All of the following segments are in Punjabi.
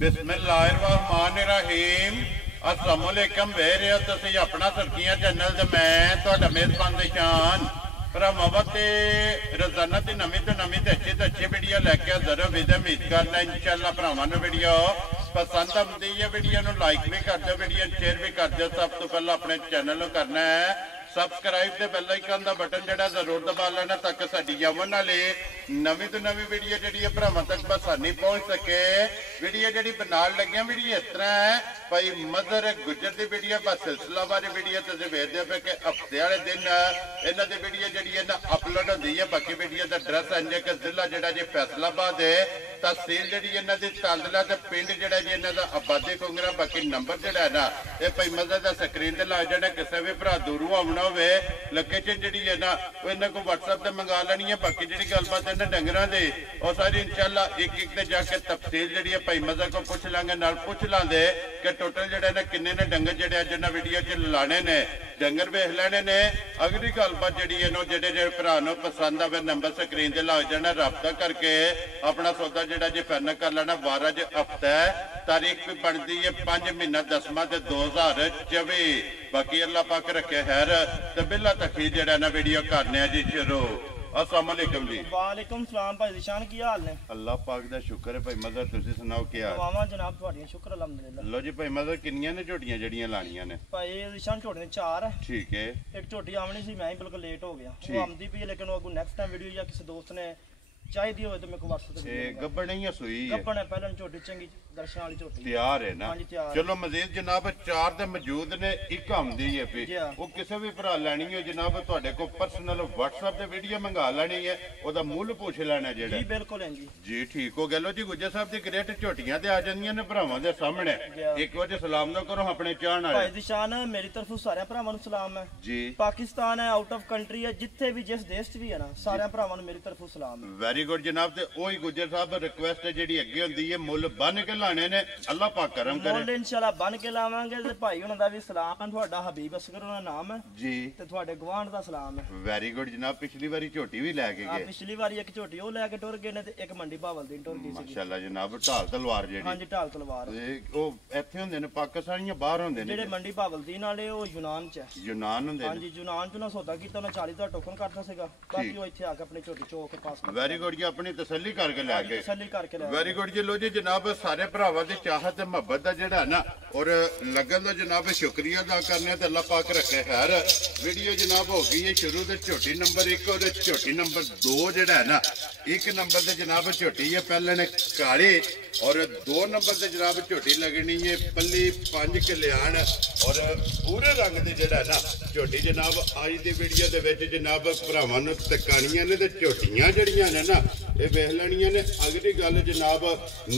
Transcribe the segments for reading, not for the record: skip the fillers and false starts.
बिस्मिल्लाहिर्रहमानिर्रहीम अस्सलाम वालेकुम वेरे तुसीं अपना सुर्खियां चैनल ते मैं तुहाडा मेज़बान निशान भरावां ते रोजाना की नवीं तो अच्छी वीडियो लैके हाज़र विद उम्मीद करना इंशाअल्लाह भरावां नूं वीडियो पसंद आती है। वीडियो नूं लाइक भी कर दो, वीडियो शेयर भी कर दो। सब तो पहले अपने चैनल नूं करना है सबसक्राइब ते बेल आइकन का बटन जिहड़ा जरूर दबा लेना ताकि साडी आवन वाली नवीं तो नवीं वीडियो जिहड़ी है भरावां तक आसानी पहुंच सके। वीडियो जिहड़ी बनाउण लग्गे वीडियो इस तरह है भाई मजहर गुजर की वीडियो बस सिलसिलावार वीडियो तुसीं वेखदे पे कि हफ्ते वाले दिन इन्हां दी वीडियो जिहड़ी है ना अपलोड होंदी है। बाकी वीडियो का एड्रैस इंज कि जिला जिहड़ा जी फैसलाबाद है, तहसील जिहड़ी इन्हां दी तालला ते पिंड जिहड़ा जी इन्हां दा आबादी कुंगरा। बाकी नंबर जिहड़ा है ना ये भाई मजहर दा स्क्रीन ते लग जाना। किसी भी भरा दूरों आउणा होवे लोकेशन जिहड़ी है ना वो इन्हां को WhatsApp ते मंगा लैनी है। बाकी जिहड़ी गलबात इन्हां डंगरां दी और सारी इंशाअल्लाह एक एक ते जाके तफसील जिहड़ी है भाई मजहर को पुछ लांगे, नाल पुछ लांदे कि टोटल जिहड़े ने किन्ने ने डंगर जिहड़े अज इन्हां वीडियो च लाने ने डंगर वेख लेने ने। अगली गलबात जिहड़ी है ना जिहड़े भरा नूं पसंद आवे नंबर स्क्रीन ते लग जाना, राबता करके अपना सौदा जिहड़ा जी फाइनल कर लेना। वार अज हफ्ता है, तारीख भी बनती है 5 महीना 10वां 2024। बाकी अल्लाह पाक रखे खैर ते बिल्ला तक ही जिहड़ा ना वीडियो करने जी शुरू। अस्सलाम वालेकुम जी। वालेकुम सलाम भाई निशान की हाल ने? अल्लाह पाक दा शुक्र है भाई मजहर तुसीं सुनाओ क्या हाल? वावा जनाब तुहाडियां शुक्र अल्हम्दुलिल्लाह। लो जी भाई मजहर किन्नियां ने झोटियां जड़ियां लानियां ने? भाई निशान झोटे ने 4 है। ठीक है। एक झोटी आमनी सी, मैं ही बिल्कुल लेट हो गया। वो आमदी भी है लेकिन वो नेक्स्ट टाइम वीडियो या किसी दोस्त ने चाहिए हो तो मेरे को WhatsApp पे गब्बड़ नहीं है सुई है? गब्बड़ है पहले झोटी चंगी दर्शन वाली झोटी तैयार है ना? हां जी तैयार। चलो मजीद जनाब 4 ते मौजूद ने, एक आमदी है पे वो किसी भी भरा लेनी है जनाब तुहाडे को पर्सनल WhatsApp ते वीडियो मंगा लेनी है, ओदा मुੱਲ पूछ लेना जेड़ा जी बिल्कुल है जी। जी ठीक हो गया। लो जी गुज्जर साहब दी ग्रेट झोटियां ते आ जांदियां ने भरावां दे सामने। एक बार सलाम ना करो अपने चाहण वाले भाई निशान मेरी तरफों सारे भरावां नूं सलाम है जी। पाकिस्तान है, आउट ऑफ कंट्री है, जिथे भी जिस देश च भी है ना सारे भरावां नूं मेरी तरफों सलाम है। वेरी गुड जनाब। ते ओही गुज्जर साहब रिक्वेस्ट है जेडी अगे हुंदी है मुੱਲ बन के लाने ने, अल्लाह पाक करम करे। मुੱਲ इंशाल्लाह बन के लावांगे ते भाई हुणां दा भी सलाम है। तुहाडा हबीब असगर हुणां नाम है जी ते तुहाडे गवांढ दा सलाम है। वेरी गुड जनाब। पिछली बारी झोटी भी लेके गए? पिछली बारी एक झोटी ओ लेके टुर गए ने ते एक मंडी भावल दी टुर गई सी माशाल्लाह जनाब। ढाल तलवार जेडी? हां जी ढाल तलवार। ते ओ इत्थे हुंदे ने पाकिस्तानियां बाहर हुंदे ने जेडे मंडी भावल दी नाले ओ यूनान च है। यूनान हुंदे? हां जी यूनान च ना सौदा कीता ना 40 दा टोकन करता सीगा, बाकी ओ इत्थे आके अपनी झोटी चोक के पास। वेरी गुड जी। अपनी तसल्ली करके ले गए? तसल्ली करके ले। वेरी गुड जी। लो जी जनाब सारे भरावां दी चाहत ते मोहब्बत दा जेड़ा ना और लगन दा जनाब शुक्रिया अदा करने ते अल्लाह पाक रखे खैर। वीडियो जनाब हो गई है शुरू ते झोटी नंबर 1 और झोटी नंबर 2 जेड़ा है ना 1 नंबर ते जनाब झोटी है पहले ने काली और 2 नंबर ते जनाब झोटी लगनी है पल्ली 5 कल्याण और पूरे रंग दे जेड़ा ना झोटी जनाब आज दी वीडियो दे विच जनाब भरावां नूं तकाणियां ने ते झोटियां जड़ियां ने ना ये वेख लैणियां ने। अगली गल जनाब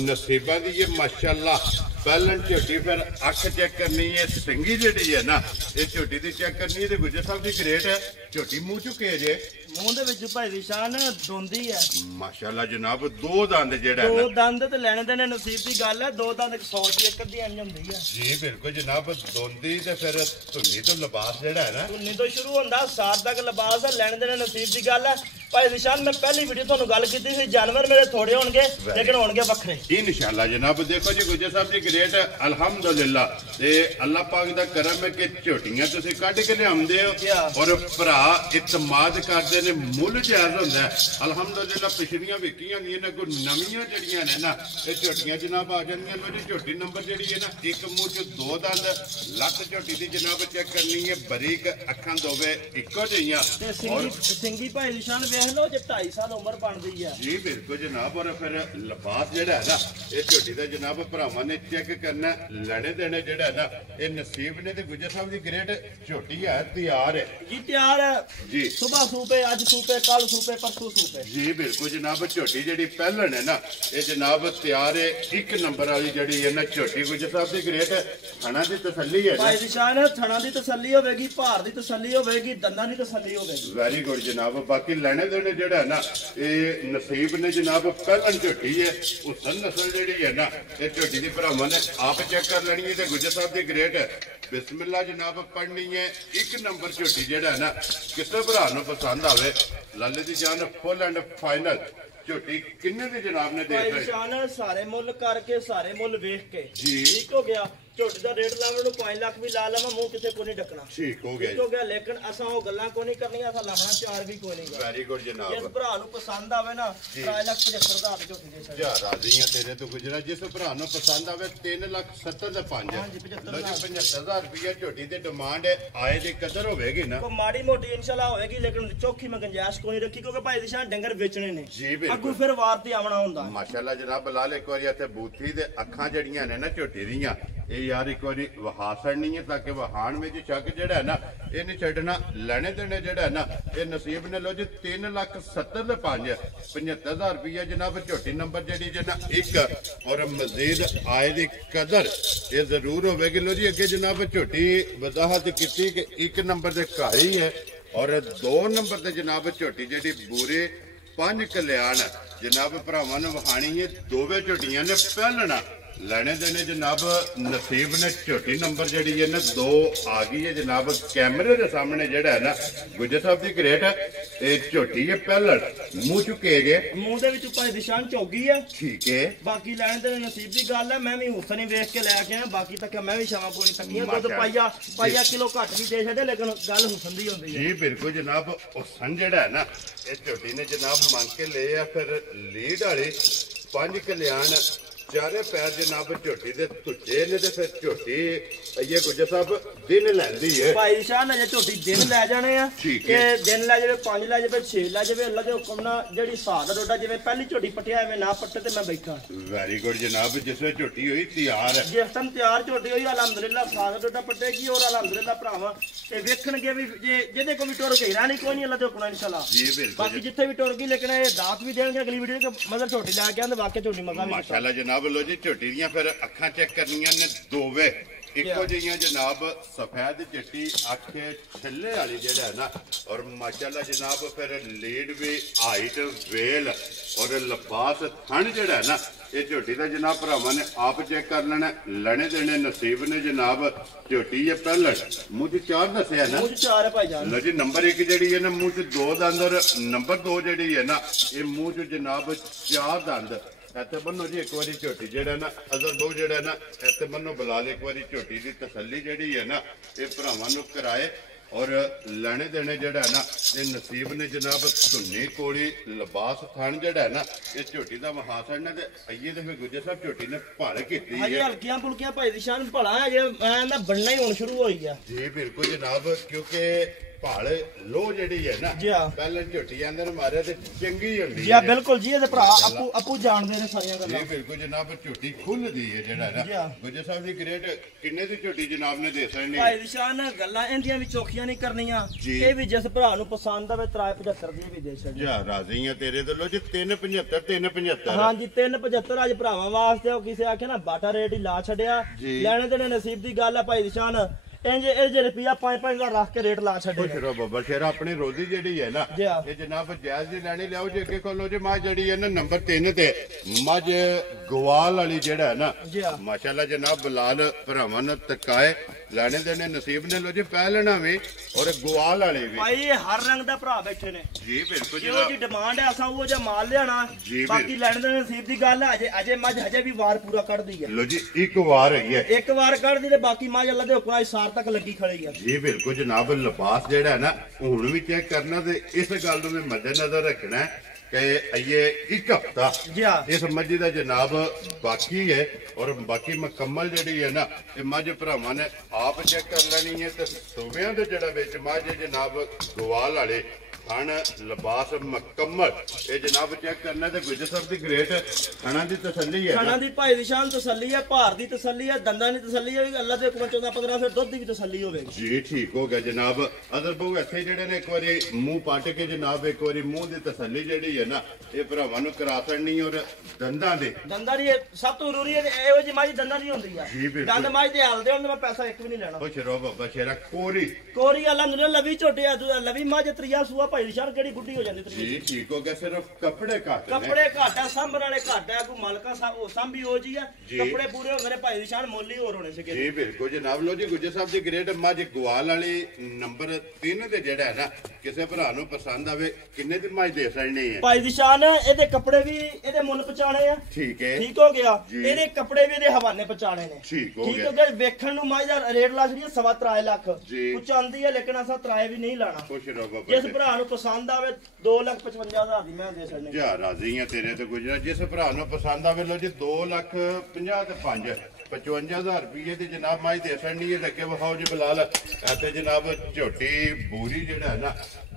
नसीबा दी है माशाअल्लाह। पहलन झोटी फिर अख चेक करनी है, सिंगी जी है ना ये झोटी की चेक करनी है। गुजर साहब की ग्रेट है झोटी मुंह चुके जे मुंह दे विच भाई निशान दोंदी है माशाअल्लाह जनाब। 2 दंद जेड़ा 2 दंद ते लेने देने नसीब दी गल है। 2 दंद 100 दी एक दी इंज हुंदी है जी बिल्कुल जनाब। दोंदी ते फिर धुन्नी तो लिबास जेड़ा है ना धुन्नी तो शुरू हुंदा सात तक लिबास है, लेने देने नसीब दी गल है। भाई निशान मैं पहली वीडियो तुहानू गल कीती सी जानवर मेरे थोड़े होणगे लेकिन होणगे वखरे इंशाअल्लाह जनाब। देखो जी गुजर साहब दी ग्रेट अल्हम्दुलिल्लाह ते अल्लाह पाक दा करम है कि झोटियां तुसीं कढ के लिआंदे हो और भरा इतमाद करदे ने, मुੱਲ जायज हुंदा है अल्हम्दुलिल्लाह। पिछलियां विकियां दी ने कोई नवीआं जड़ियां ने ना ये झोटियां जनाब आ जांदियां। लो जी झोटी नंबर जेड़ी है ना 1 मूंह च 2 दंद लत झोटी दी जनाब चेक करनी है, बरीक अखां दोवे इक्को जिहियां और सिंगी भाई निशान वेख लो जे 2.5 साल उम्र बनदी है जी बिल्कुल जनाब। और फिर लिबास जेड़ा है ना ये झोटी दा जनाब भरावां ने चेक करना, लेने देने जेड़ा है ना ये नसीब ने। ते गुजर साहब दी ग्रेट झोटी है तैयार है जी तैयार है जी। सुबह सूपे आज सूपे कल सूपे परसों सूपे जी बिल्कुल जनाब। झोटी जेड़ी पहलन है ना ये जनाब तैयार है 1 नंबर वाली जेड़ी है ना झोटी गुजर साहब दी ग्रेट थणा दी तसल्ली है भाई निशान थणा दी तसल्ली होवेगी, भार दी तसल्ली होवेगी, दंदां दी तसल्ली होवेगी। वेरी गुड जनाब। बाकी लेने देने जेड़ा है ना ये नसीब ने जनाब पहलन झोटी है हुसन नस्ल जेड़ी है ना ये झोटी दी भरावां ने आप चेक कर लेनी है। गुजर साहब दी ग्रेट बिस्मिल्लाह जनाब पढ़नी है 1 नंबर झोटी जेड़ा है ना किसी भरा नूं पसंद आवे लाले दी जान फुल एंड फाइनल ਝੋਟੀ ਕਿੰਨੇ ਦੀ ਜਨਾਬ ਨੇ ਦੇ ਭਾਈ ਦਿੱਤੀ ਨਿਸ਼ਾਨ ਸਾਰੇ ਮੁੱਲ ਕਰਕੇ ਸਾਰੇ ਮੁੱਲ ਵੇਖ ਕੇ ਜੀ। ਠੀਕ ਹੋ ਗਿਆ। ਝੋਟੀ ਦਾ ਰੇਟ ਲਾਵਣ ਨੂੰ 5 ਲੱਖ ਵੀ ਲਾ ਲਵਾਂ ਮੂੰਹ ਕਿਸੇ ਕੋ ਨਹੀਂ ਡੱਕਣਾ। ਠੀਕ ਹੋ ਗਿਆ ਠੀਕ ਹੋ ਗਿਆ। ਲੇਕਿਨ ਅਸਾਂ ਉਹ ਗੱਲਾਂ ਕੋ ਨਹੀਂ ਕਰਨੀਆਂ, ਅਸਾਂ ਲਾਵਣਾ 4 ਵੀ ਕੋਈ ਨਹੀਂ। ਵੈਰੀ ਗੁੱਡ ਜਨਾਬ। ਜਿਸ ਭਰਾ ਨੂੰ ਪਸੰਦ ਆਵੇ ਨਾ 3,75,000 ਦੀ ਝੋਟੀ ਦੇ ਸਕਦੇ। ਜਾ ਰਾਜ਼ੀ ਆ ਤੇਰੇ ਤੋਂ ਗੁਜਰਾ। ਜਿਸ ਭਰਾ ਨੂੰ ਪਸੰਦ ਆਵੇ 3,70,000 ਦੇ 5 ਹਾਂਜੀ, 75,000 75,000 ਰੁਪਇਆ ਝੋਟੀ ਦੀ ਡਿਮਾਂਡ ਹੈ। ਆਏ ਦੀ ਕਦਰ ਹੋਵੇਗੀ ਨਾ, ਕੋ ਮਾੜੀ ਮੋਟੀ ਇਨਸ਼ਾਅੱਲਾ ਹੋਏਗੀ, ਲੇਕਿਨ ਚੌਖੀ ਮੈਂ ਗੰਜਾਇਸ਼ ਕੋਈ ਨਹੀਂ ਰੱਖੀ, ਕਿਉਂਕਿ ਭਾਈ ਦੀ ਸ਼ਾਨ ਡੰਗਰ ਵੇਚਣੇ ਨੇ। ਜੀ ਬਿਲਕੁਲ। ਅੱਗੂ ਫਿਰ ਵਾਰ ਤੇ ਆਵਣਾ ਹੁੰਦਾ। ਮਾਸ਼ਾਅੱਲਾ ਜਨਾਬ ਬਲਾਲ ਇੱਕ ਵਾਰੀ ਇੱਥੇ ਬੂਥੀ ਦੇ ਅੱਖਾਂ ਜਿਹੜੀਆਂ ਨੇ ਨਾ ਝੋਟੀ ਦੀਆਂ, ਇਹ ਯਾਰ ਇੱਕ ਵਾਰੀ ਵਹਾ ਛੜਨੀ ਹੈ ਤਾਂ ਕਿ ਵਹਾਣ ਵਿੱਚ ਸ਼ੱਕ ਜਿਹੜਾ ਹੈ ਨਾ ਇਹ ਨਹੀਂ ਛੱਡਣਾ। ਲੈਣੇ ਦੇਣੇ ਜਿਹੜਾ ਹੈ ਨਾ ਇਹ ਨਸੀਬ ਨੇ। ਲੋ ਜੀ 3,70,000 ਦੇ 5 75,000 ਰੁਪਇਆ ਜਨਾਬ ਝੋਟੀ ਨੰਬਰ ਜਿਹੜੀ ਜਨਾ 1 ਔਰ ਮਜ਼ੀਦ ਆਏ ਦੀ ਕਦਰ ਇਹ ਜ਼ਰੂਰ ਹੋਵੇਗੀ। ਲੋ ਜੀ ਅੱਗੇ ਜਨਾਬ ਝੋਟੀ ਵਜ਼ਾਹਤ ਕੀਤੀ ਕਿ 1 ਨੰਬਰ ਦੇ ਘਰ ਹੀ ਹੈ ਔਰ 2 ਨੰਬਰ ਤੇ ਜਨਾਬ ਝੋਟੀ ਜਿਹੜੀ ਬੂਰੇ 5 ਕਲਿਆਣ ਜਨਾਬ ਭਰਾਵਾਂ ਨੂੰ ਵਹਾਣੀ ਹੈ। ਦੋਵੇਂ ਝੋਟੀਆਂ ਨੇ ਪਹਿਲਣਾ ਲੈਣੇ ਦੇਣੇ ਜਨਾਬ ਨਸੀਬ ਨੇ। ਝੋਟੀ ਨੰਬਰ ਜਿਹੜੀ ਹੈ ਨਾ 2 ਆ ਗਈ ਹੈ ਜਨਾਬ ਕੈਮਰੇ ਦੇ ਸਾਹਮਣੇ ਜਿਹੜਾ ਹੈ ਨਾ ਗੁੱਜਰ ਸਾਹਿਬ ਦੀ ਗ੍ਰੇਟ ਹੈ। ਇਹ ਝੋਟੀ ਹੈ ਪਹਿਲਣ ਮੂੰਹ ਚੁੱਕੇ ਗਏ, ਮੂੰਹ ਦੇ ਵਿੱਚ ਭਾਈ ਨਿਸ਼ਾਨ ਚੌਗੀ ਆ। ਠੀਕ ਹੈ। ਬਾਕੀ ਲੈਣ ਦੇ ਨਸੀਬ ਦੀ ਗੱਲ ਹੈ। ਮੈਂ ਵੀ ਹੁਸਨ ਹੀ ਵੇਖ ਕੇ ਲੈ ਕੇ ਆਇਆ। ਬਾਕੀ ਤੱਕ ਮੈਂ ਵੀ ਸ਼ਾਮਾਂ ਪੂਰੀ ਤੱਕੀਆਂ ਦੁੱਧ ਪਾਈਆ ਕਿਲੋ ਘੱਟ ਵੀ ਦੇ ਛੱਡੇ, ਲੇਕਿਨ ਗੱਲ ਹੁਸਨ ਦੀ ਹੁੰਦੀ ਹੈ। ਜੀ ਬਿਲਕੁਲ ਜਨਾਬ। ਉਹ ਸਨ ਜਿਹੜਾ ਹੈ ਨਾ ਇਹ ਝੋਟੀ ਨੇ ਜਨਾਬ ਮੰਗ ਕੇ ਲਏ ਆ। ਫਿਰ ਲੀਡ ਵਾਲੀ 5 ਕਲਿਆਣ ਚਾਰੇ ਪੈਰ ਜਨਾਬ ਝੋਟੀ ਦੇ ਧੁੱਚੇ ਨੇ ਤੇ ਫਿਰ ਝੋਟੀ ਇਹ ਗੁੱਜਰ ਸਾਹਿਬ ਦਿਨ ਲੈਂਦੀ ਹੈ। ਭਾਈ ਸ਼ਾਹ ਨੇ ਝੋਟੀ ਦਿਨ ਲੈ ਜਾਣੇ ਆ ਠੀਕ ਕਿ ਹੈ। ਦਿਨ ਲੈ ਜਾਵੇ 5 ਲੈ ਜਾਵੇ 6 ਲੈ ਜਾਵੇ, ਅੱਲਾ ਦੇ ਹੁਕਮ ਨਾਲ ਜਿਹੜੀ ਸਾਹ ਦਾ ਡੋਡਾ ਜਿਵੇਂ ਪਹਿਲੀ ਝੋਟੀ ਪੱਟਿਆ ਐਵੇਂ ਨਾ ਪੱਟੇ ਤੇ ਮੈਂ ਬੈਠਾ। ਵੈਰੀ ਗੁੱਡ ਜਨਾਬ। ਜਿਸ ਵੇਲੇ ਝੋਟੀ ਹੋਈ ਤਿਆਰ ਹੈ, ਜਿਸ ਟਾਈਮ ਤਿਆਰ ਝੋਟੀ ਹੋਈ ਅਲਹਮਦੁਲਿਲਾ ਸਾਹ ਦਾ ਡੋਡਾ ਪੱਟੇਗੀ ਔਰ ਅਲਹਮਦੁਲਿਲਾ ਭਰਾਵਾ ਇਹ ਵੇਖਣਗੇ ਵੀ ਜਿਹਦੇ ਕੋਲ ਵੀ ਟੁਰ ਗਈ ਰਾਣੀ ਕੋਈ ਨਹੀਂ, ਅੱਲਾ ਦੇ ਹੁਕਮ ਨਾਲ ਇਨਸ਼ਾਅੱਲਾ। ਜੀ ਬਿਲਕੁਲ। ਬਾਕੀ ਜਿੱਥੇ ਵੀ ਟੁਰ ਗਈ, ਲੇਕਿਨ ਇਹ ਦਾਤ ਵੀ ਦੇਣਗੇ ਅਗਲੀ ਵੀਡੀਓ ਕਿ ਮਤਲਬ ਝੋਟੀ ਲੈ ਕੇ ਆਂਦੇ ਵਾਕਿਆ ਝੋਟੀ ਮਗਾ ਵੀ ਮਾਸ਼ਾਅੱਲਾ ਜਨਾਬ। ਲੋ ਜੀ ਝੋਟੀ ਦੀਆਂ ਫਿਰ ਅੱਖਾਂ ਚੈੱਕ ਕਰਨੀਆਂ ਨੇ ਦੋਵੇਂ ਇੱਕੋ ਜਿਹੀਆਂ ਜਨਾਬ ਸਫੈਦ ਚਿੱਟੀ ਅੱਖ ਛੱਲੇ ਵਾਲੀ ਜਿਹੜਾ ਹੈ ਨਾ ਔਰ ਮਾਸ਼ਾਅੱਲਾ ਜਨਾਬ ਫਿਰ ਲੀਡ ਵੀ ਹਾਈਟ ਵੇਲ ਔਰ ਲਿਬਾਸ ਥਣ ਜਿਹੜਾ ਹੈ ਨਾ ਇਹ ਝੋਟੀ ਦਾ ਜਨਾਬ ਭਰਾਵਾਂ ਨੇ ਆਪ ਚੈੱਕ ਕਰ ਲੈਣਾ। ਲੈਣੇ ਦੇਣੇ ਨਸੀਬ ਨੇ ਜਨਾਬ। ਝੋਟੀ ਹੈ ਪਹਿਲਣ ਮੂੰਹ ਚ 4 ਦੱਸਿਆ ਨਾ, ਮੂੰਹ 4 ਹੈ ਭਾਈ ਜਾਨ। ਲੋ ਜੀ ਨੰਬਰ 1 ਜਿਹੜੀ ਹੈ ਨਾ ਮੂੰਹ ਚ 2 ਦੰਦ, ਨੰਬਰ 2 ਜਿਹੜੀ ਹੈ ਨਾ ਇਹ ਮੂੰਹ ਚ ਜਨਾਬ 4 ਦੰਦ। ਇੱਥੇ ਬੰਨੋ ਜੀ ਇੱਕ ਵਾਰੀ ਝੋਟੀ ਜਿਹੜਾ ਨਾ ਅਜ਼ਰ ਦੋ ਜਿਹੜਾ ਨਾ ਇੱਥੇ ਬੰਨੋ ਬਲਾਲ ਇੱਕ ਵਾਰੀ ਝੋਟੀ ਦੀ ਤਸੱਲੀ ਜਿਹੜੀ ਹੈ ਨਾ ਇਹ ਭਰਾਵਾਂ ਨੂੰ ਕਰਾਏ ਔਰ ਲੈਣੇ ਦੇਣੇ ਜਿਹੜਾ ਨਾ ਇਹ ਨਸੀਬ ਨੇ ਜਨਾਬ। ਧੁੰਨੀ ਕੋਲੀ ਲਿਬਾਸ ਥਣ ਜਿਹੜਾ ਨਾ ਇਹ ਝੋਟੀ ਦਾ ਮਹਾਸਣ ਨੇ ਤੇ ਅਈਏ ਦੇ ਫਿਰ ਗੁੱਜਰ ਸਾਹਿਬ ਝੋਟੀ ਨੇ ਭਾਲ ਕੀਤੀ ਹਾਂਜੀ ਹੈ। ਹਲਕੀਆਂ ਫੁਲਕੀਆਂ ਭਾਈ ਦੀ ਸ਼ਾਨ ਭਲਾ ਹੈ ਜੇ ਮੈਂ ਬਣਨਾ ਹੀ ਹੁਣ ਸ਼ੁਰੂ ਹੋਈ ਆ। ਜੀ ਬਿਲਕੁਲ ਜਨਾਬ। ਕਿਉਂਕਿ ਭਾਲ ਲੋ ਜਿਹੜੀ ਹੈ ਨਾ ਜੀ ਹਾਂ। ਪਹਿਲਾਂ ਝੋਟੀ ਆਂਦੇ ਨੇ ਮਾਰਿਆ ਤੇ ਚੰਗੀ ਹੁੰਦੀ ਜੀ ਆ ਬਿਲਕੁਲ ਜੀ। ਇਹਦੇ ਭਰਾ ਆਪੂ ਜਾਣਦੇ ਨੇ ਸਾਰੀਆਂ ਗੱਲਾਂ। ਜੀ ਬਿਲਕੁਲ ਜਨਾਬ। ਝੋਟੀ ਖੁੱਲਦੀ ਹੈ ਜਿਹੜਾ ਨਾ ਗੁੱਜਰ ਸਾਹਿਬ ਦੀ ਗ੍ਰੇਟ ਕਿੰਨੇ ਦੀ ਝੋਟੀ ਜਨਾਬ ਨੇ ਦੇ ਸਕਣੀ ਭਾਈ ਦੀ ਸ਼ਾਨ ਗੱਲਾਂ ਇੰਦੀਆਂ ਵੀ ਚੌਖੀਆਂ ਨਹੀਂ ਕਰਨੀਆਂ। ਜੀ। ਇਹ ਵੀ ਜਿਸ ਭਰਾ ਨੂੰ ਪਸੰਦ ਆਵੇ 375 ਦੀ ਵੀ ਦੇ ਛੱਡ। ਜਾ ਰਾਜ਼ੀ ਆ ਤੇਰੇ ਤੋਂ। ਲੋ ਜੀ 375 375 ਹਾਂਜੀ 375 ਅੱਜ ਭਰਾਵਾਂ ਵਾਸਤੇ। ਉਹ ਕਿਸੇ ਆਖਿਆ ਨਾ ਬਾਟਾ ਰੇਟ ਹੀ ਲਾ ਛੱਡਿਆ। ਜੀ। ਲੈਣੇ ਦੇਣੇ ਨਸੀਬ ਦੀ ਗੱਲ ਆ ਭਾਈ ਦੀ ਸ਼ਾਨ। ਇੰਜ ਇਹ ਜੇ ਰੁਪਿਆ 5-5 ਦਾ ਰੱਖ ਕੇ ਰੇਟ ਲਾ ਛੱਡੇ। ਸ਼ੇਰਾ ਬੱਬਾ ਸ਼ੇਰਾ ਆਪਣੀ ਰੋਜ਼ੀ ਜਿਹੜੀ ਹੈ ਨਾ ਜੀ ਹਾਂ। ਇਹ ਜਨਾਬ ਜਾਇਜ਼ ਦੀ ਲੈਣੀ ਲਿਆਓ ਜੇ ਅੱਗੇ ਕੋਲੋਂ ਜੇ ਮੱਝ ਜਿਹੜੀ ਹੈ ਨਾ ਨੰਬਰ 3 ਤੇ ਮੱਝ ਗਵਾਲ ਵਾਲੀ ਜਿਹੜਾ ਹੈ ਨਾ ਜੀ ਹਾਂ। ਮਾਸ਼ਾਅੱਲਾ ਜਨਾਬ ਬਲਾਲ ਭਰਾਵਾਂ ਨੂੰ ਤਕਾਏ ਲੈਣੇ ਦੇਣੇ ਨਸੀਬ ਨੇ। ਲੋ ਜੀ ਪਹਿਲਣਾ ਵੀ ਔਰ ਗਵਾਲ ਵਾਲੀ ਵੀ। ਭਾਈ ਹਰ ਰੰਗ ਦਾ ਭਰਾ ਬੈਠੇ ਨੇ। ਜੀ ਬਿਲਕੁਲ ਜਿਹੋ ਜਨਾਬ। ਜੀ ਡਿਮਾਂਡ ਹੈ ਅਸਾਂ ਉਹ ਜਿਹਾ ਮਾਲ ਲਿਆਣਾ। ਜੀ ਬਾਕੀ ਲੈਣ ਦੇ ਨਸੀਬ ਦੀ ਗੱਲ ਹੈ। ਅਜੇ ਮੱਝ ਹਜੇ ਵੀ ਵਾਰ ਪੂਰਾ ਕੱਢਦੀ ਹੈ। ਲੋ ਜੀ ਇੱਕ ਵਾਰ ਹੈਗੀ ਹੈ। ਇੱਕ ਵਾਰ ਕੱਢਦੀ ਤੇ ਬਾਕੀ ਮੱਝ ਅੱਲਾ ਦੇ ਹੁਕਮ ਨਾਲ ਸਾਰ ਤੱਕ ਲੱਗੀ ਖੜੀ ਆ। ਜੀ ਬਿਲਕੁਲ ਜਨਾਬ। ਲਿਬਾਸ ਜਿਹੜਾ ਹੈ ਨਾ ਹੁਣ ਵੀ ਚੈੱਕ ਕਰਨਾ ਤੇ ਇਸ ਗੱਲ ਨੂੰ ਵੀ ਮੱਦੇਨਜ਼ਰ ਰੱਖਣਾ ਕਿ ਇਹ 1 ਹਫ਼ਤਾ ਜੀ ਹਾਂ। ਇਸ ਮੱਝ ਦਾ ਜਨਾਬ ਬਾਕੀ ਹੈ ਔਰ ਬਾਕੀ ਮੁਕੰਮਲ ਜਿਹੜੀ ਹੈ ਨਾ ਇਹ ਮੱਝ ਭਰਾਵਾਂ ਨੇ ਆਪ ਚੈੱਕ ਕਰ ਲੈਣੀ ਹੈ। ਤੇ ਸੋਵਿਆਂ ਦੇ ਜਿਹੜਾ ਵਿੱਚ ਮੱਝ ਜਨਾਬ ਗਵਾਲ ਵਾਲੇ ਥਣ ਲਿਬਾਸ ਮੁਕੰਮਲ ਇਹ ਜਨਾਬ ਚੈੱਕ ਕਰਨਾ ਤੇ ਗੁੱਜਰ ਸਾਹਿਬ ਦੀ ਗ੍ਰੇਟ ਥਣਾ ਦੀ ਤਸੱਲੀ ਹੈ ਥਣਾ ਦੀ ਭਾਈ ਦੀ ਸ਼ਾਨ ਤਸੱਲੀ ਹੈ, ਭਾਰ ਦੀ ਤਸੱਲੀ ਹੈ, ਦੰਦਾਂ ਦੀ ਤਸੱਲੀ ਹੈ। ਅੱਲਾ ਦੇ ਹੁਕਮ 14-15 ਫਿਰ ਦੁੱਧ ਦੀ ਵੀ ਤਸੱਲੀ ਹੋਵੇਗੀ। ਜੀ ਠੀਕ ਹੋ ਗਿਆ ਜਨਾਬ। ਅਦਰ ਬਹੁ ਇੱਥੇ ਜਿਹੜੇ ਨੇ ਇੱਕ ਵਾਰੀ ਮੂੰਹ ਪੱਟ ਕੇ ਜਨਾਬ ਇੱਕ ਵਾਰੀ ਮੂੰਹ ਦੀ ਤਸੱਲੀ ਜਿਹੜੀ ਹੈ ਨਾ ਇਹ ਭਰਾਵਾਂ ਨੂੰ ਕਰਾ ਸਕਣੀ ਔਰ ਦੰਦਾਂ ਦੀ ਸਭ ਤੋਂ ਜ਼ਰੂਰੀ ਹੈ। ਇਹੋ ਜਿਹੀ ਮੱਝ ਦੰਦਾਂ ਦੀ ਹੁੰਦੀ ਆ। ਜੀ ਬਿਲਕੁਲ। ਦੰਦ ਮੱਝ ਦੇ ਹਲਦੇ ਹੁੰਦੇ ਮੈਂ ਪੈਸਾ ਇੱਕ ਵੀ ਨਹੀਂ ਲੈਣਾ। ਉਹ ਸ਼ਰੋ ਬਾਬਾ ਸ਼ੇਰਾ ਕੋਰੀ ਅਲਹਮਦੁਲਿਲਾ ਲਵੀ ਝੋਟੇ ਆ ਲਵੀ ਮੱਝ ਤਰੀਆ ਸੂਆ ਭਾਈ ਨਿਸ਼ਾਨ ਕਿਹੜੀ ਗੁੱਡੀ ਹੋ ਜਾਂਦੀ ਜੀ ਠੀਕ ਹੋ ਗਿਆ ਸਿਰਫ ਕੱਪੜੇ ਘੱਟ ਨੇ ਕੱਪੜੇ ਘੱਟ ਆ ਸਾਂਭਣ ਵਾਲੇ ਘੱਟ ਆ ਕੋਈ ਮਾਲਕਾ ਉਹ ਸਾਂਭੀ ਹੋ ਜੀ ਆ ਕੱਪੜੇ ਪੂਰੇ ਹੁੰਦੇ ਨੇ ਭਾਈ ਨਿਸ਼ਾਨ ਮੁੱਲ ਹੀ ਹੋਰ ਹੋਣੇ ਸੀਗੇ ਜੀ ਬਿਲਕੁਲ ਜਨਾਬ ਲੋ ਜੀ ਗੁੱਜਰ ਸਾਹਿਬ ਦੀ ਗ੍ਰੇਟ ਮੱਝ ਗਵਾਲ ਵਾਲੀ ਨੰਬਰ 3 ਤੇ ਜਿਹੜਾ ਹੈ ਨਾ ਕਿਸੇ ਭਰਾ ਨੂੰ ਪਸੰਦ ਆਵੇ ਕਿੰਨੇ ਦੀ ਮੱਝ ਦੇ ਸਕਣੀ ਹੈ ਭਾਈ ਨਿਸ਼ਾਨ ਇਹਦੇ ਕੱਪੜੇ ਵੀ ਇਹਦੇ ਮੁੱਲ ਪਹੁੰਚਾਣੇ ਆ ਠੀਕ ਹੈ ਠੀਕ ਹੋ ਗਿਆ ਇਹਦੇ ਕੱਪੜੇ ਵੀ ਇਹਦੇ ਹਵਾਨੇ ਪਹੁੰਚਾਣੇ ਨੇ ਠੀਕ ਹੋ ਗਿਆ ਵੇਖਣ ਨੂੰ ਮੱਝ ਦਾ ਰੇਟ ਲਾ ਛੜੀ 3.5 ਲੱਖ ਪਹੁੰਚਾਉਂਦੀ ਹੈ ਲੇਕਿਨ ਅਸਾਂ ਤਰਾਏ ਵੀ ਨਹੀਂ ਲਾਣਾ ਖੁਸ਼ ਰਹੋ ਬਾਬਾ ਜਿਸ ਭਰਾ ਨੂੰ ਪਸੰਦ ਆਵੇ 2,55,000 ਦੀ ਮੈਂ ਦੇ ਸਕਦਾ ਜਾ ਰਾਜ਼ੀ ਆ ਤੇਰੇ ਤੇ ਗੁਜਰਾ ਜਿਸ ਭਰਾ ਨੂੰ ਪਸੰਦ ਆਵੇ ਲੋ ਜੀ 2,50,000 ਤੇ 55,000 ਰੁਪਏ ਦੀ ਜਨਾਬ ਮਾਈ ਦੇ ਸਕਣੀ ਹੈ ਲੱਗੇ ਵਿਖਾਓ ਜੀ ਬਲਾਲ ਇੱਥੇ ਜਨਾਬ ਝੋਟੀ ਬੂਰੀ ਜਿਹੜਾ ਨਾ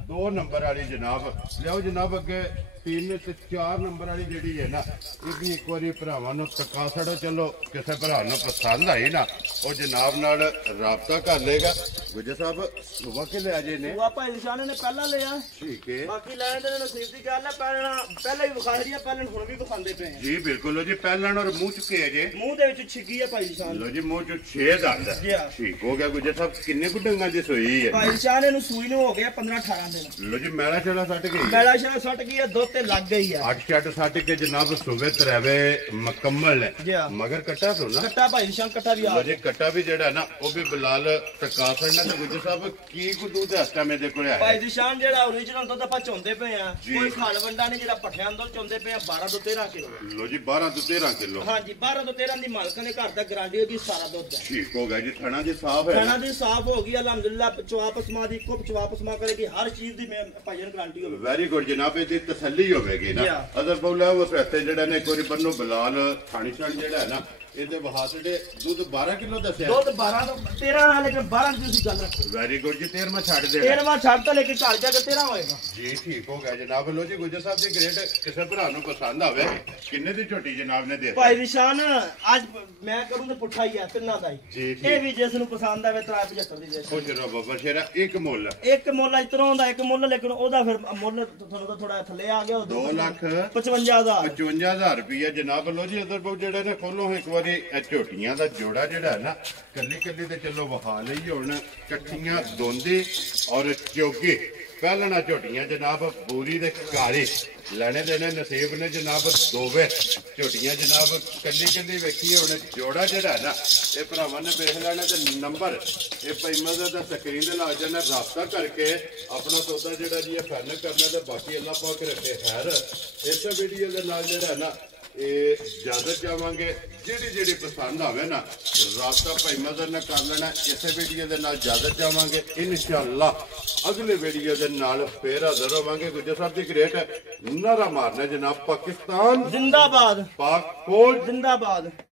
2 ਨੰਬਰ ਵਾਲੀ ਜਨਾਬ ਲਿਆਓ ਜਨਾਬ ਅੱਗੇ 3 ਤੇ 4 ਨੰਬਰ ਵਾਲੀ ਜਿਹੜੀ ਹੈ ਨਾ ਇਹ ਵੀ ਇੱਕ ਵਾਰੀ ਭਰਾਵਾਂ ਨੂੰ ਟਕਾ ਛੜੋ ਚਲੋ ਕਿਸੇ ਭਰਾ ਨੂੰ ਪਸੰਦ ਆਈ ਨਾ ਉਹ ਜਨਾਬ ਨਾਲ ਰਾਬਤਾ ਕਰ ਲੇਗਾ ਗੁਜਰ ਸਾਹਿਬ ਸੁਬਾ ਕੇ ਲਿਆ ਜੇ ਨੇ ਉਹ ਭਾਈ ਨਿਸ਼ਾਨ ਨੇ ਪਹਿਲਾਂ ਲਿਆ ਠੀਕ ਹੈ ਬਾਕੀ ਲੈਣ ਦੇ ਨਸੀਬ ਦੀ ਗੱਲ ਹੈ ਪਹਿਲਾਂ ਹੀ ਵਿਖਾ ਰਹੀ ਆ ਪਹਿਲਾਂ ਹੁਣ ਵੀ ਵਿਖਾਉਂਦੇ ਪਏ ਜੀ ਬਿਲਕੁਲ ਜੀ ਪਹਿਲਾਂ ਔਰ ਮੂੰਹ ਚੁੱਕੇ ਜੇ ਮੂੰਹ ਦੇ ਵਿੱਚ ਛਿੱਗੀ ਹੈ ਭਾਈ ਨਿਸ਼ਾਨ ਲੋ ਜੀ ਮੂੰਹ ਚ 6 ਦੰਦ ਠੀਕ ਹੋ ਗਿਆ ਗੁਜਰ ਸਾਹਿਬ ਕਿੰਨੇ ਕੁ ਡੰਗਾਂ ਦੀ ਸੋਈ ਹੈ ਭਾਈ ਨਿਸ਼ਾਨ ਇਹਨੂੰ ਸੂਈ ਨੂੰ ਹੋ ਗਿਆ 15-18 ਦਿਨ ਲੋ ਜੀ ਮੈਲਾ ਛੜਾ ਸੱਟ ਗਈ ਮੈਲਾ ਛੜਾ ਸੱਟ ਗਈ ਹੈ ਦੁੱਧ ਤੇ ਲੱਗ ਗਈ ਹੈ 8 ਸੱਟ ਕੇ ਜਨਾਬ ਸੁਬੇ ਤਰਵੇ ਮੁਕੰਮਲ ਹੈ ਮਗਰ ਕੱਟਾ ਸੋਨਾ ਕੱਟਾ ਭਾਈ ਨਿਸ਼ਾਨ ਕੱਟਾ ਵੀ ਆ ਜੇ ਕੱਟਾ ਵੀ ਜਿਹੜਾ ਨਾ ਉਹ ਵੀ ਬਲਾਲ ਟਕਾ ਛੜਨਾ ਤੇ ਗੁਜਰ ਸਾਹਿਬ ਕੀ ਕੁ ਦੁੱਧ ਇਸ ਟਾਈਮ ਦੇ ਕੋਲ ਆਇਆ ਭਾਈ ਨਿਸ਼ਾਨ ਜਿਹੜਾ ਓਰੀਜਨਲ ਦੁੱਧ ਆਪਾਂ ਚੋਂਦੇ ਪਏ ਆ ਕੋਈ ਖਾਲ ਵੰਡਾ ਨਹੀਂ ਜਿਹੜਾ ਪੱਠਿਆਂ ਦੁੱਧ ਚੋਂਦੇ ਪਏ ਆ 12 ਤੋਂ 13 ਕਿਲੋ ਲੋ ਜੀ 12 ਤੋਂ 13 ਕਿਲੋ ਹਾਂਜੀ 12 ਤੋਂ 13 ਦੀ ਮਾਲਕਾਂ ਦੇ ਘਰ ਦਾ ਗਾਰੰਟੀ ਹੋਗੀ ਸਾਰਾ ਦੁੱਧ ਹੈ ਠੀਕ ਹੋ ਗਿਆ ਜੀ ਥਣਾ ਜੀ ਸਾਫ ਹੈ ਥਣਾ ਦੀ ਸਾਫ ਹੋ ਗਈ ਅਲਹਮਦੁਲਿਲਾ ਚਵਾਪਸਮਾ ਦੀ ਕੁਪ ਚਵਾਪਸਮਾ ਕਰੇਗੀ ਹਰ ਚੀਜ਼ ਦੀ ਮੈਂ ਭਾਈਆਂ ਨੂੰ ਗਾਰੰਟੀ ਹੋਵੇ ਵੈਰੀ ਗੁੱਡ ਜਨਾਬ ਇਹਦੀ ਤਸੱਲੀ ਹੋਵੇਗੀ ਨਾ ਅਦਰ ਬੋਲਾ ਉਹ ਸਹਤੇ ਜਿਹੜਾ ਨੇ ਇੱਕ ਵਾਰੀ ਬੰਨੋ ਬਲਾਲ ਥਾਣੀ ਛਣ ਜਿਹੜਾ ਹੈ ਨਾ ਇਹਦੇ ਬਹਾਸੜੇ ਦੁੱਧ 12 ਕਿਲੋ ਦੱਸਿਆ ਦੁੱਧ 12 ਤੋਂ 13 ਹੈ ਲੇਕਿਨ 12 ਦੀ ਤੁਸੀਂ ਗੱਲ ਰੱਖੋ ਵੈਰੀ ਗੁੱਡ ਜੀ 13ਵਾਂ ਛੱਡ ਦੇ 13ਵਾਂ ਛੱਡ ਤਾਂ ਲੇਕਿਨ ਘਰ ਜਾ ਕੇ 13 ਹੋਏਗਾ ਜੀ ਠੀਕ ਹੋ ਗਿਆ ਜਨਾਬ ਲੋ ਜੀ ਗੁਜਰ ਸਾਹਿਬ ਦੀ ਗ੍ਰੇਟ ਕਿਸੇ ਭਰਾ ਨੂੰ ਪਸੰਦ ਆਵੇ ਕਿੰਨੇ ਦੀ ਝੋਟੀ ਜਨਾਬ ਨੇ ਦੇ ਭਾਈ ਨਿਸ਼ਾਨ ਅੱਜ ਮੈਂ ਕਰੂੰ ਤੇ ਪੁੱਠਾ ਹੀ ਆ ਤਿੰਨਾਂ ਦਾ ਹੀ ਇਹ ਵੀ ਜਿਸ ਨੂੰ ਪਸੰਦ ਆਵੇ 375 ਦੀ ਦੇ ਖੁਸ਼ ਰਹੋ ਬਾਬਾ ਸ਼ੇਰਾ ਇੱਕ ਮੁੱਲ ਇਸ ਤਰ੍ਹਾਂ ਹੁੰਦਾ ਇੱਕ ਮੁੱਲ ਲੇਕਿਨ ਉਹਦਾ ਫਿਰ ਮੁੱਲ ਤੁਹਾਨੂੰ ਤਾਂ ਥੋੜਾ ਥੱਲੇ ਆ ਗਿਆ 2,55,000 ਰੁਪਏ ਜਨਾਬ ਲੋ ਜੀ ਅਦਰ ਬਹੁਤ ਜਿਹੜੇ ਨੇ ਖੋਲੋ ਇੱਕ ਵਾਰੀ ਝੋਟੀਆਂ ਦਾ ਜੋੜਾ ਜਿਹੜਾ ਨਾ ਕੱਲੀ ਕੱਲੀ ਤੇ ਚਲੋ ਵਹਾ ਲਈ ਹੁਣ ਇਕੱਠੀਆਂ ਦੋਂਦੇ ਔਰ ਚੋਗੇ ਪਹਿਲਣਾ ਝੋਟੀਆਂ ਜਨਾਬ ਬੂਰੀ ਦੇ ਕਾਲੇ ਲੈਣੇ ਦੇਣੇ ਨਸੀਬ ਨੇ ਜਨਾਬ ਦੋਵੇਂ ਝੋਟੀਆਂ ਜਨਾਬ ਕੱਲੀ ਕੱਲੀ ਵੇਖੀ ਹੁਣ ਜੋੜਾ ਜਿਹੜਾ ਨਾ ਇਹ ਭਰਾਵਾਂ ਨੇ ਵੇਖ ਲੈਣਾ ਤੇ ਨੰਬਰ ਇਹ ਪੈਮਾ ਦਾ ਸਕਰੀਨ ਦੇ ਲਾ ਜਾਣਾ ਰਾਬਤਾ ਕਰਕੇ ਆਪਣਾ ਸੌਦਾ ਜਿਹੜਾ ਜੀ ਇਹ ਫਾਈਨਲ ਕਰਨਾ ਤੇ ਬਾਕੀ ਅੱਲਾਹ ਪਾਕ ਰੱਖੇ ਖੈਰ ਇਸ ਵੀਡੀਓ ਦੇ ਨਾਲ ਜਿਹੜਾ ਨਾ ਇਹ ਇਜਾਜ਼ਤ ਚਾਹਾਂਗੇ ਜਿਹੜੀ ਪਸੰਦ ਆਵੇ ਨਾ ਰਾਬਤਾ ਭਾਈ ਮਜ਼ਰ ਨਾਲ ਕਰ ਲੈਣਾ ਇਸੇ ਵੀਡੀਓ ਦੇ ਨਾਲ ਇਜਾਜ਼ਤ ਚਾਹਾਂਗੇ ਇਨਸ਼ਾਅੱਲਾ ਅਗਲੇ ਵੀਡੀਓ ਦੇ ਨਾਲ ਫੇਰ ਹਾਜ਼ਰ ਹੋਵਾਂਗੇ ਗੁਜਰ ਸਾਹਿਬ ਦੀ ਗ੍ਰੇਟ ਨਾਰਾ ਮਾਰਨਾ ਜਨਾਬ ਪਾਕਿਸਤਾਨ ਜ਼ਿੰਦਾਬਾਦ ਪਾਕ ਫੌਜ ਜ਼ਿੰਦਾਬਾਦ।